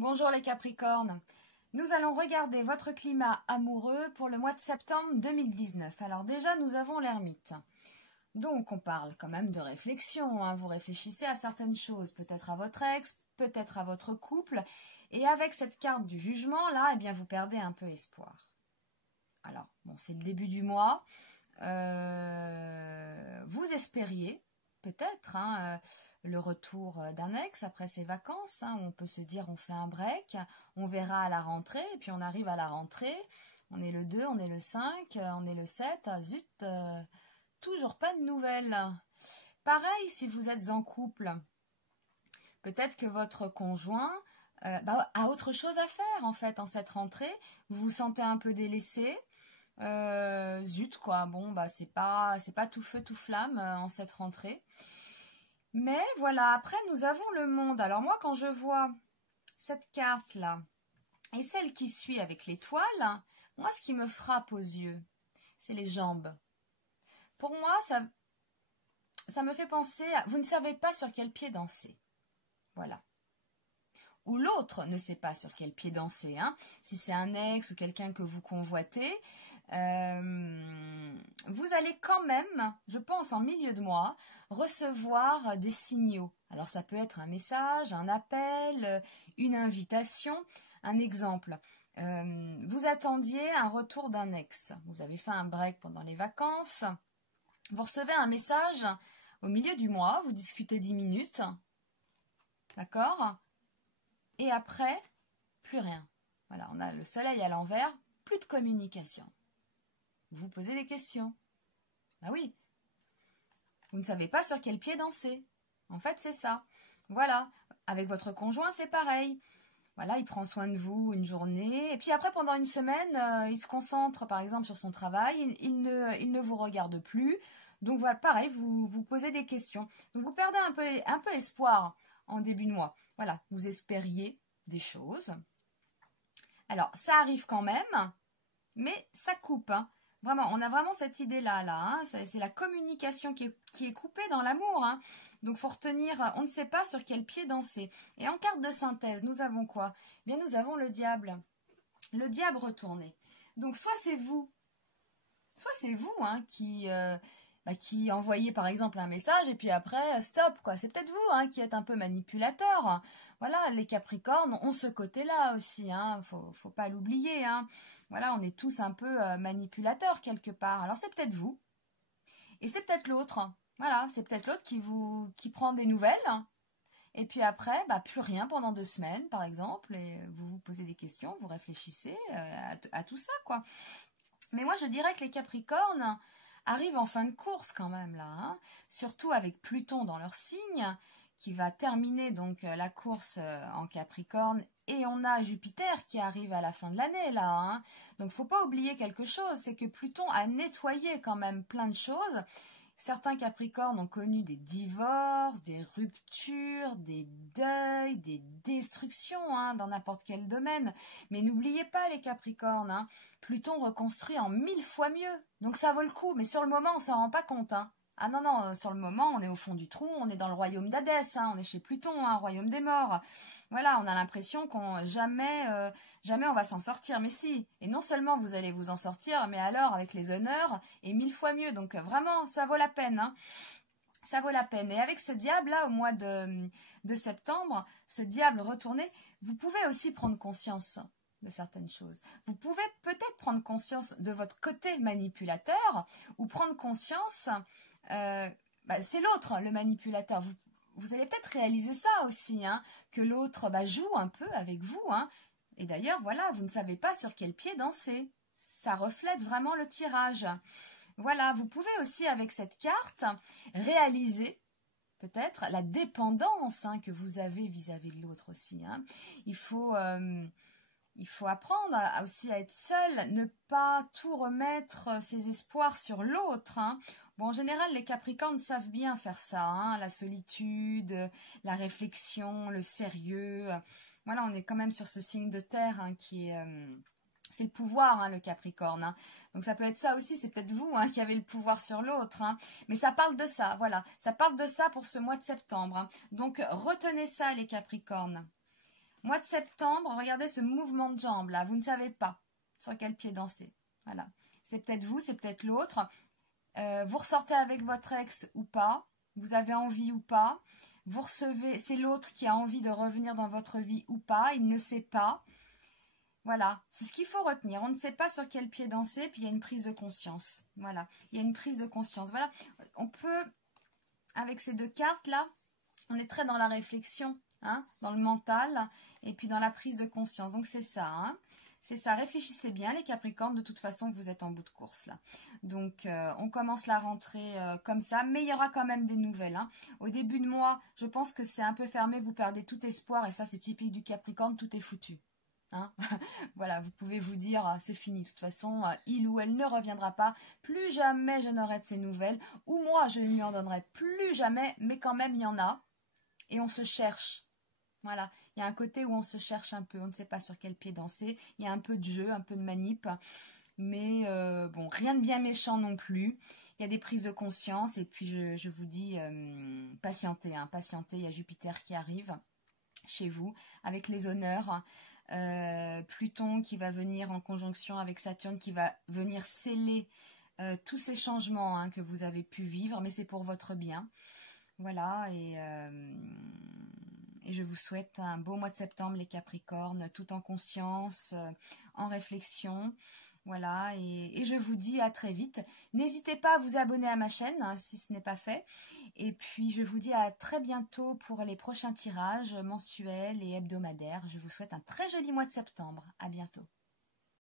Bonjour les Capricornes, nous allons regarder votre climat amoureux pour le mois de septembre 2019. Alors déjà, nous avons l'ermite. Donc on parle quand même de réflexion, hein. Vous réfléchissez à certaines choses, peut-être à votre ex, peut-être à votre couple. Et avec cette carte du jugement, là, eh bien, vous perdez un peu espoir. Alors, bon, c'est le début du mois. Vous espériez peut-être le retour d'un ex après ses vacances, où on peut se dire on fait un break, on verra à la rentrée, et puis on arrive à la rentrée, on est le 2, on est le 5, on est le 7, zut, toujours pas de nouvelles. Pareil si vous êtes en couple, peut-être que votre conjoint a autre chose à faire en fait en cette rentrée, vous vous sentez un peu délaissé. Zut quoi, bon bah c'est pas tout feu tout flamme en cette rentrée. Mais voilà, après nous avons le monde. Alors moi quand je vois cette carte là et celle qui suit avec l'étoile, moi ce qui me frappe aux yeux, c'est les jambes. Pour moi ça me fait penser à, vous ne savez pas sur quel pied danser. Voilà. Ou l'autre ne sait pas sur quel pied danser, hein. Si c'est un ex ou quelqu'un que vous convoitez, vous allez quand même, je pense en milieu de mois, recevoir des signaux. Alors ça peut être un message, un appel, une invitation. Un exemple, vous attendiez un retour d'un ex. Vous avez fait un break pendant les vacances. Vous recevez un message au milieu du mois, vous discutez 10 minutes. D'accord ? Et après, plus rien. Voilà, on a le soleil à l'envers, plus de communication. Vous posez des questions. Bah oui. Vous ne savez pas sur quel pied danser. En fait, c'est ça. Voilà. Avec votre conjoint, c'est pareil. Voilà, il prend soin de vous une journée. Et puis après, pendant une semaine, il se concentre, par exemple, sur son travail. Il ne vous regarde plus. Donc voilà, pareil, vous posez des questions. Donc vous perdez un peu espoir en début de mois. Voilà, vous espériez des choses. Alors, ça arrive quand même, mais ça coupe, hein. Vraiment, on a vraiment cette idée-là, c'est la communication qui est coupée dans l'amour, hein. Donc, il faut retenir, on ne sait pas sur quel pied danser. Et en carte de synthèse, nous avons quoi? Eh bien, nous avons le diable retourné. Donc, soit c'est vous qui envoyez par exemple un message et puis après, stop, quoi. C'est peut-être vous qui êtes un peu manipulateur. Voilà, les Capricornes ont ce côté-là aussi, faut pas l'oublier, Voilà, on est tous un peu manipulateurs quelque part. Alors c'est peut-être vous. Et c'est peut-être l'autre. Voilà, c'est peut-être l'autre qui prend des nouvelles. Et puis après, plus rien pendant 2 semaines, par exemple. Et vous vous posez des questions, vous réfléchissez à tout ça, quoi. Mais moi, je dirais que les Capricornes arrivent en fin de course quand même, là. Surtout avec Pluton dans leur signe, qui va terminer donc la course en Capricorne. Et on a Jupiter qui arrive à la fin de l'année, là. Donc, faut pas oublier quelque chose, c'est que Pluton a nettoyé quand même plein de choses. Certains Capricornes ont connu des divorces, des ruptures, des deuils, des destructions dans n'importe quel domaine. Mais n'oubliez pas les Capricornes, Pluton reconstruit en 1000 fois mieux. Donc ça vaut le coup, mais sur le moment on s'en rend pas compte. Ah non, non, sur le moment on est au fond du trou, on est dans le royaume d'Hadès, on est chez Pluton, royaume des morts. Voilà, on a l'impression qu'on jamais on va s'en sortir. Mais si, et non seulement vous allez vous en sortir, mais alors avec les honneurs et 1000 fois mieux. Donc vraiment, ça vaut la peine. Ça vaut la peine. Et avec ce diable-là, au mois de septembre, ce diable retourné, vous pouvez aussi prendre conscience de certaines choses. Vous pouvez peut-être prendre conscience de votre côté manipulateur ou prendre conscience, c'est l'autre, le manipulateur. Vous allez peut-être réaliser ça aussi, que l'autre joue un peu avec vous. Et d'ailleurs, voilà, vous ne savez pas sur quel pied danser. Ça reflète vraiment le tirage. Voilà, vous pouvez aussi, avec cette carte, réaliser peut-être la dépendance que vous avez vis-à-vis de l'autre aussi. Il faut apprendre aussi à être seul, ne pas tout remettre ses espoirs sur l'autre. Bon, en général, les Capricornes savent bien faire ça, la solitude, la réflexion, le sérieux. Voilà, on est quand même sur ce signe de terre qui est... c'est le pouvoir, le Capricorne. Donc ça peut être ça aussi, c'est peut-être vous qui avez le pouvoir sur l'autre. Mais ça parle de ça, voilà. Ça parle de ça pour ce mois de septembre. Donc retenez ça, les Capricornes. Mois de septembre, regardez ce mouvement de jambe là. Vous ne savez pas sur quel pied danser. Voilà. C'est peut-être vous, c'est peut-être l'autre. Vous ressortez avec votre ex ou pas. Vous avez envie ou pas. Vous recevez, c'est l'autre qui a envie de revenir dans votre vie ou pas. Il ne sait pas. Voilà, c'est ce qu'il faut retenir. On ne sait pas sur quel pied danser, puis il y a une prise de conscience. Voilà, il y a une prise de conscience. Voilà, on peut, avec ces deux cartes-là, on est très dans la réflexion, hein, dans le mental, et puis dans la prise de conscience. Donc c'est ça, hein. C'est ça, réfléchissez bien les Capricornes, de toute façon vous êtes en bout de course là. Donc on commence la rentrée comme ça, mais il y aura quand même des nouvelles. Hein. Au début de mois, je pense que c'est un peu fermé, vous perdez tout espoir, et ça c'est typique du Capricorne, tout est foutu. Hein. Voilà, vous pouvez vous dire, c'est fini, de toute façon, il ou elle ne reviendra pas, plus jamais je n'aurai de ces nouvelles, ou moi je ne lui en donnerai plus jamais, mais quand même il y en a, et on se cherche. Voilà, il y a un côté où on se cherche un peu, on ne sait pas sur quel pied danser, il y a un peu de jeu, un peu de manip, mais bon, rien de bien méchant non plus. Il y a des prises de conscience, et puis je vous dis, patientez, hein, patientez, il y a Jupiter qui arrive chez vous, avec les honneurs, Pluton qui va venir en conjonction avec Saturne, qui va venir sceller tous ces changements hein, que vous avez pu vivre, mais c'est pour votre bien. Voilà, et je vous souhaite un beau mois de septembre, les Capricornes, tout en conscience, en réflexion. Voilà, et je vous dis à très vite. N'hésitez pas à vous abonner à ma chaîne, hein, si ce n'est pas fait. Et puis, je vous dis à très bientôt pour les prochains tirages mensuels et hebdomadaires. Je vous souhaite un très joli mois de septembre. À bientôt.